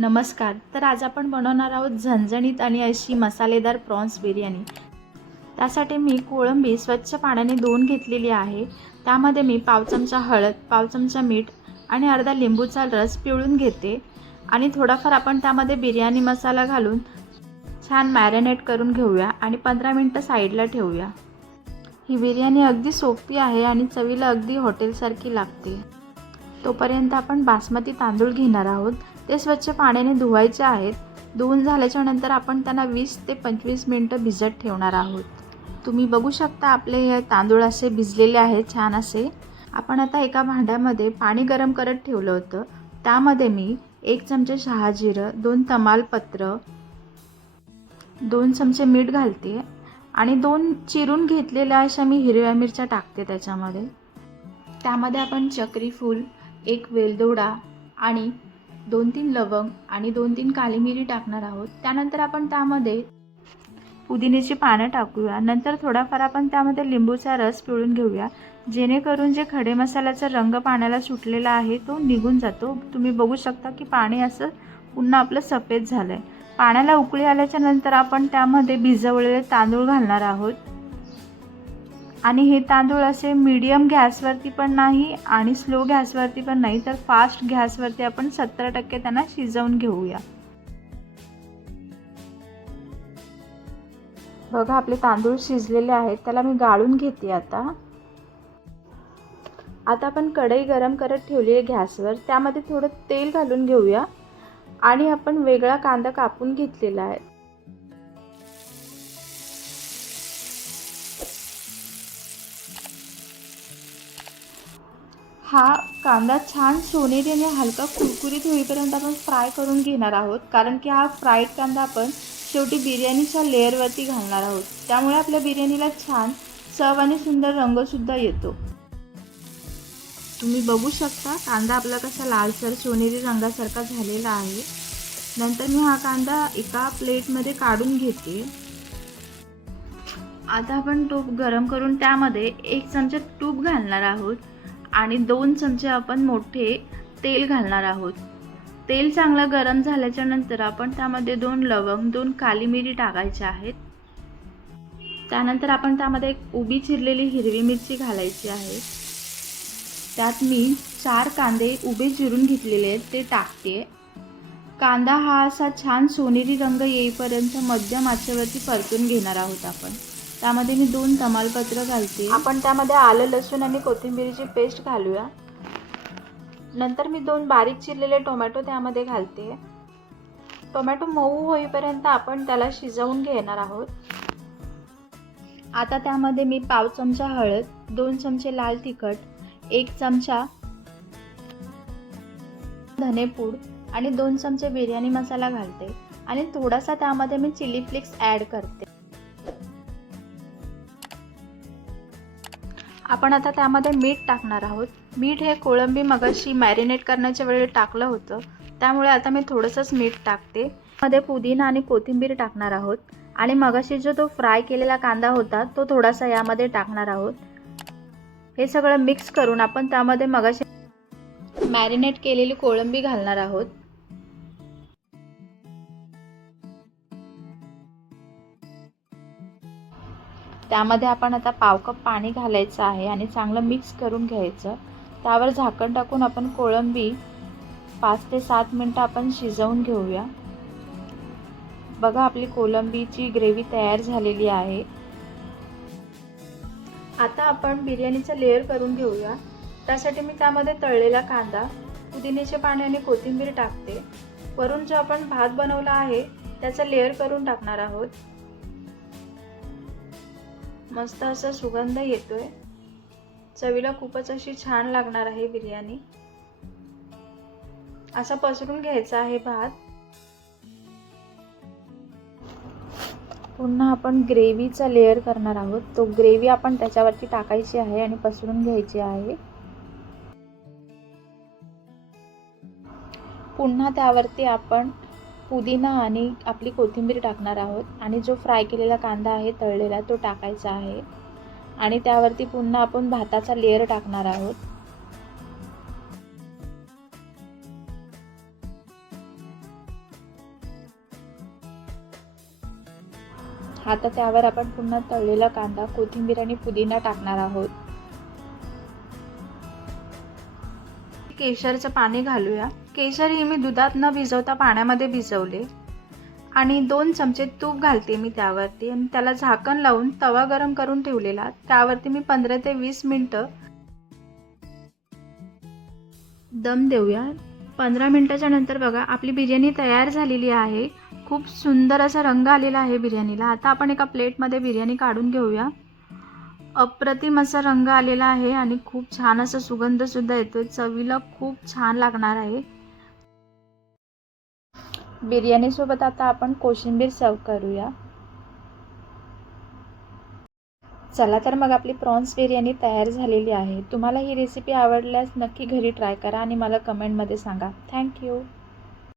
नमस्कार. तर आज आपण बनवणार आहोत झणझणीत आणि अशी मसालेदार प्रॉन्स बिर्याणी. त्यासाठी मी कोळंबी स्वच्छ पाण्याने धुवून घेतलेली आहे. त्यामध्ये मी पाव चमचा हळद, पाव चमचा मीठ आणि अर्धा लिंबूचा रस पिळून घेते आणि थोडाफार आपण त्यामध्ये बिर्याणी मसाला घालून छान मॅरिनेट करून घेऊया आणि 15 मिनिटं साईडला ठेवूया. ही बिर्याणी अगदी सोपी आहे आणि चवीला अगदी हॉटेलसारखी लागते. तोपर्यंत आपण बासमती तांदूळ घेणार आहोत. ते स्वच्छ पाण्याने धुवायचे आहेत. धुवून झाल्याच्या नंतर आपण त्यांना 20 ते 25 मिनिटं भिजत ठेवणार आहोत. तुम्ही बघू शकता आपले हे तांदूळ असे भिजलेले आहेत छान असे. आपण आता एका भांड्यामध्ये पाणी गरम करत ठेवलं होतं. त्यामध्ये मी 1 चमचे शहाजिरं, 2 तमालपत्र, 2 चमचे मीठ घालते आणि 2 चिरून घेतलेल्या अशा मी हिरव्या मिरच्या टाकते त्याच्यामध्ये. त्यामध्ये आपण चक्री फूल, 1 वेलदोडा आणि 2-3 लवंग आणि 2-3 काली मिरी टाकणार आहोत. त्यानंतर आपण त्यामध्ये पुदिन्याची पानं टाकूया. नंतर थोडाफार आपण त्यामध्ये लिंबूचा रस पिळून घेऊया, जेणेकरून जे खडे मसाल्याचा रंग पाण्याला सुटलेला आहे तो निघून जातो. तुम्ही बघू शकता की पाणी असं पुन्हा आपलं सफेद झालं आहे. पाण्याला उकळी आल्याच्या नंतर आपण त्यामध्ये भिजवलेले तांदूळ घालणार आहोत आणि हे तांदूळ असे मीडियम गॅसवरती पण नाही आणि स्लो गॅसवरती पण नाही, तर फास्ट गॅसवरती आपण 70% त्यांना शिजवून घेऊया. बघा आपले तांदूळ शिजलेले आहेत. त्याला मी गाळून घेते आता आपण कढई गरम करत ठेवली आहे गॅसवर. त्यामध्ये थोडं तेल घालून घेऊया आणि आपण वेगळा कांदा कापून घेतलेला आहे. हा कांदा छान सोनेरी आणि हलका कुरकुरीत होईपर्यंत आपण फ्राय करून घेणार आहोत, कारण की हा फ्राईड कांदा आपण शेवटी बिर्याणीच्या लेअरवरती घालणार आहोत. त्यामुळे आपल्या बिर्याणीला छान चव आणि सुंदर रंगसुद्धा येतो. तुम्ही बघू शकता कांदा आपला कसा लालसर सोनेरी रंगासारखा झालेला आहे. नंतर मी हा कांदा एका प्लेटमध्ये काढून घेते. आता आपण तूप गरम करून त्यामध्ये 1 चमचा तूप घालणार आहोत आणि 2 चमचे आपण मोठे तेल घालणार आहोत. तेल चांगलं गरम झाल्याच्या नंतर आपण त्यामध्ये 2 लवंग, 2 काली मिरी टाकायच्या आहेत. त्यानंतर आपण त्यामध्ये 1 उभी चिरलेली हिरवी मिरची घालायची आहे. त्यात मी 4 कांदे उभे चिरून घेतलेले आहेत ते टाकते. कांदा हा असा छान सोनेरी रंग येईपर्यंत मध्यम आचेवरती परतून घेणार आहोत आपण. त्यामध्ये मी 2 तमालपत्र घालते. आपण त्यामध्ये आलं, लसूण आणि कोथिंबीरची पेस्ट घालूया. नंतर मी 2 बारीक चिरलेले टोमॅटो त्यामध्ये घालते. टोमॅटो मऊ होईपर्यंत आपण त्याला शिजवून घेणार आहोत. आता त्यामध्ये मी पाव चमचा हळद, 2 चमचे लाल तिखट, 1 चमचा धनेपूड आणि 2 चमचे बिर्याणी मसाला घालते आणि थोडासा त्यामध्ये मी चिली फ्लेक्स ॲड करते. आपण आता त्यामध्ये मीठ टाकणार आहोत. मीठ हे कोळंबी मगाशी मॅरिनेट करण्याच्या वेळी टाकलं होतं, त्यामुळे आता मी थोडंसंच मीठ टाकते. मध्ये पुदिना आणि कोथिंबीर टाकणार आहोत आणि मगाशी जो तो फ्राय केलेला कांदा होता तो थोडासा यामध्ये टाकणार आहोत. हे सगळं मिक्स करून आपण त्यामध्ये मगाशी मॅरिनेट केलेली कोळंबी घालणार आहोत. त्यामध्ये आपण आता पाव कप पाणी घालायचं आहे आणि चांगलं मिक्स करून घ्यायचं. त्यावर झाकण टाकून आपण कोळंबी 5 ते 7 मिनिटं आपण शिजवून घेऊया. बघा आपली कोळंबीची ग्रेव्ही तयार झालेली आहे. आता आपण बिर्याणीचं लेअर करून घेऊया. त्यासाठी मी त्यामध्ये तळलेला कांदा, पुदिन्याचे पाने आणि कोथिंबीर टाकते. वरून जो आपण भात बनवला आहे त्याचा लेअर करून टाकणार आहोत. मस्त असा सुगंध येतोय. चवीला खूपच अशी छान लागणार आहे बिर्याणी. असा पसरून घ्यायचा आहे भात. पुन्हा आपण ग्रेव्हीचा लेअर करणार आहोत. तो ग्रेव्ही आपण त्याच्यावरती टाकायची आहे आणि पसरून घ्यायची आहे. पुन्हा त्यावरती आपण पुदिना आणि आपली कोथिंबीर टाकणार आहोत आणि जो फ्राय केलेला कांदा आहे तळलेला तो टाकायचा आहे आणि त्यावरती पुन्हा आपण भाताचा लेअर टाकणार आहोत. आता त्यावर आपण पुन्हा तळलेला कांदा, कोथिंबीर आणि पुदिना टाकणार आहोत. केशरचं पाणी घालूया. केशर ही मी दुधात न भिजवता पाण्यामध्ये भिजवले आणि 2 चमचे तूप घालते मी त्यावरती आणि त्याला झाकण लावून तवा गरम करून ठेवलेला. त्यावरती मी 15 ते 20 मिनिटं दम देऊया. 15 मिनिटाच्या नंतर बघा आपली बिर्याणी तयार झालेली आहे. खूप सुंदर असा रंग आलेला आहे बिर्याणीला. आता आपण एका प्लेटमध्ये बिर्याणी काढून घेऊया. अप्रतिम असा रंग आलेला आहे आणि खूप छान असा सुगंध सुद्धा येतोय. चवीला खूप छान लागणार आहे. बिर्याणी सोबत आता आपण कोशिंबीर सर्व करूया. चला तर मग आपली प्रॉन्स बिर्याणी तयार झालेली आहे. तुम्हाला ही रेसिपी आवडल्यास नक्की घरी ट्राय करा आणि मला कमेंटमध्ये सांगा. थँक्यू.